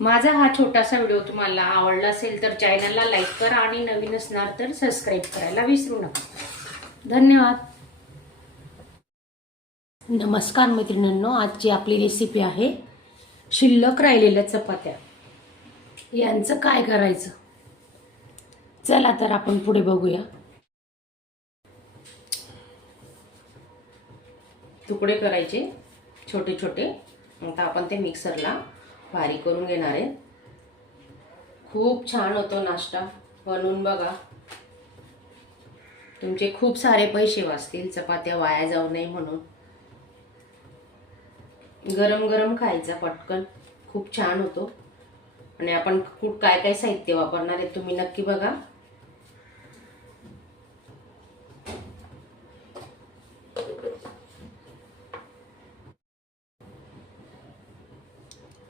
माझा हा छोटासा व्हिडिओ तुम्हाला आवडला असेल तर चॅनलला लाईक करा आणि नवीन असणार तर सबस्क्राईब करायला विसरू नका. धन्यवाद. नमस्कार मैत्रिणींनो, आजची आपली रेसिपी आहे शिल्लक राहिलेल्या चपात्या. यांचं काय करायचं, चला तर आपण पुढे बघूया. तुकडे करायचे छोटे छोटे. आता आपण ते मिक्सरला बारीक करून घेणार आहे. खूप छान होतो नाश्ता, बनवून बघा. तुमचे खूप सारे पैसे वाचतील, चपात्या वाया जाऊ नये म्हणून. गरम गरम खायचा पटकन, खूप छान होतो. आणि आपण काय काय साहित्य वापरणार आहे तुम्ही नक्की बघा.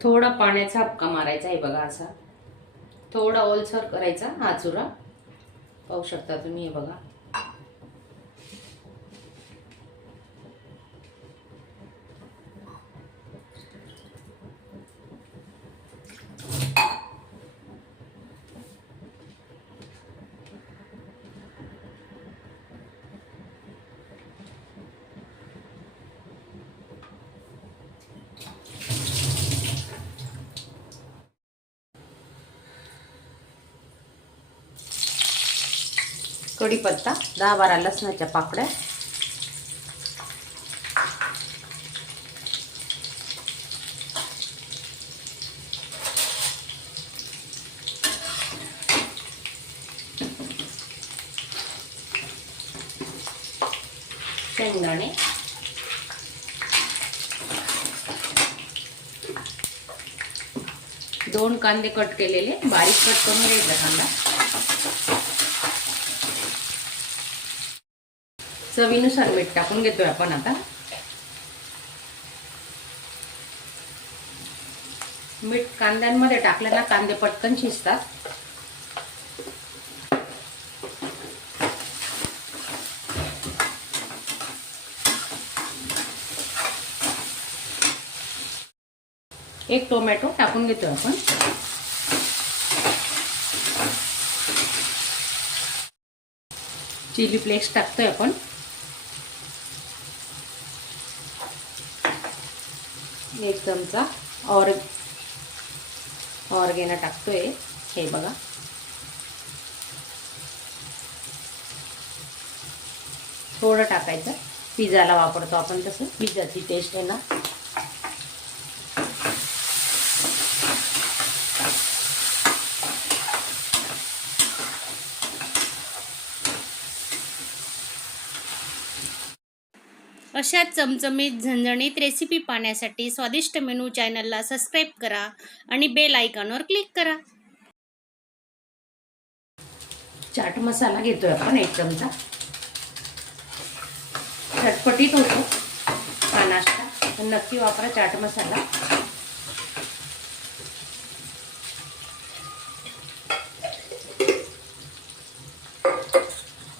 थोडा पाण्याचा हपका मारायचा आहे बघा, असा थोडा ओलसर करायचा हा चुरा. पाहू शकता तुम्ही, हे बघा. कढीपत्ता, 10-12 लसणाच्या पाकळ्या, शेंगदाणे, दोन कांदे कट केलेले, बारीक कट करून घ्यायचा कांदा. चवीनुसार मीठ टाकून घेतोय आपण आता. मीठ कांद्यांमध्ये टाकलं ना, कांदे पटकन शिजतात. एक टोमॅटो टाकून घेतोय आपण. चिली फ्लेक्स टाकतोय आपण. एक चमचा ऑर्गेनो टाकतोय, हे बघा. थोडं टाकायचं, पिझ्झाला वापरतो आपण तसं, पिझ्झाची टेस्ट आहे ना. अशा चमचमीत झणझणीत रेसिपी पाहण्यासाठी स्वादिष्ट मेनू चॅनलला सबस्क्राईब करा आणि बेल आयकॉनवर क्लिक करा. चाट मसाला घेतोय आपण, एक चमचा. झटपटीत होतो हा नाश्ता, तर नक्की वापरा चाट मसाला.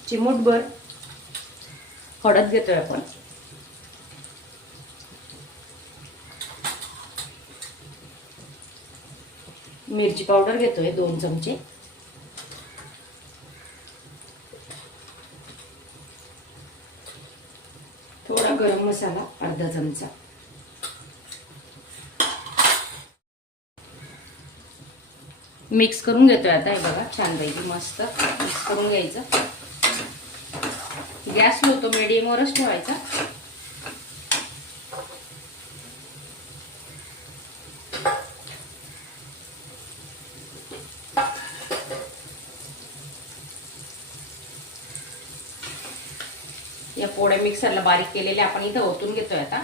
चिमूटभर हळद घेतोय आपण. मिरची पावडर घेतोय 2 चमचे. थोडा गरम मसाला अर्धा चमचा. मिक्स करून घेतोय आता, हे बघा. छानपैकी मस्त मिक्स करून घ्यायचं. गॅस लो तो मीडियम वरच ठेवायचा. या पोळ्या मिक्सरला बारीक केलेल्या आपण इथं ओतून घेतोय आता.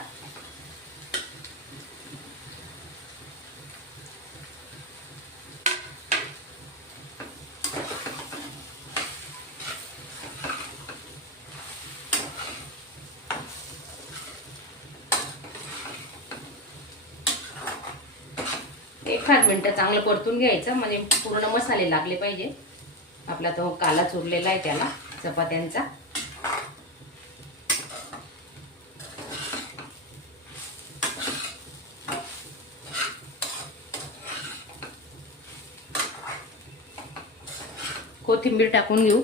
एक 5 मिनिटं चांगलं परतून घ्यायचं, म्हणजे पूर्ण मसाले लागले पाहिजे. आपला तो काला चुरलेला आहे त्याला चपात्यांचा. कोथिंबीर टाकून घेऊ.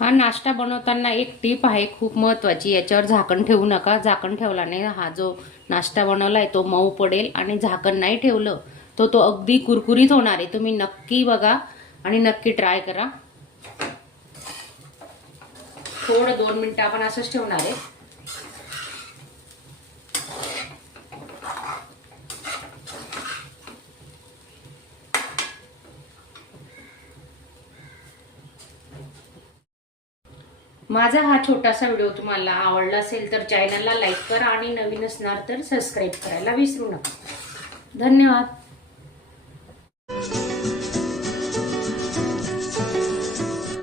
हा नाश्ता बनवताना एक टीप आहे खूप महत्त्वाची. याच्यावर झाकण ठेवू नका. झाकण ठेवल्याने हा जो नाश्ता बनवलाय तो मऊ पडेल आणि झाकण नाही ठेवलं तो अगदी कुरकुरीत होणार आहे. तुम्ही नक्की बघा आणि नक्की ट्राय करा. थोडं 2 मिनिटं आपण असंच ठेवणार आहे. माझा हा छोटासा व्हिडिओ तुम्हाला आवडला असेल तर चॅनलला लाईक करा आणि नवीन असणार तर सबस्क्राईब करायला विसरू नका. धन्यवाद.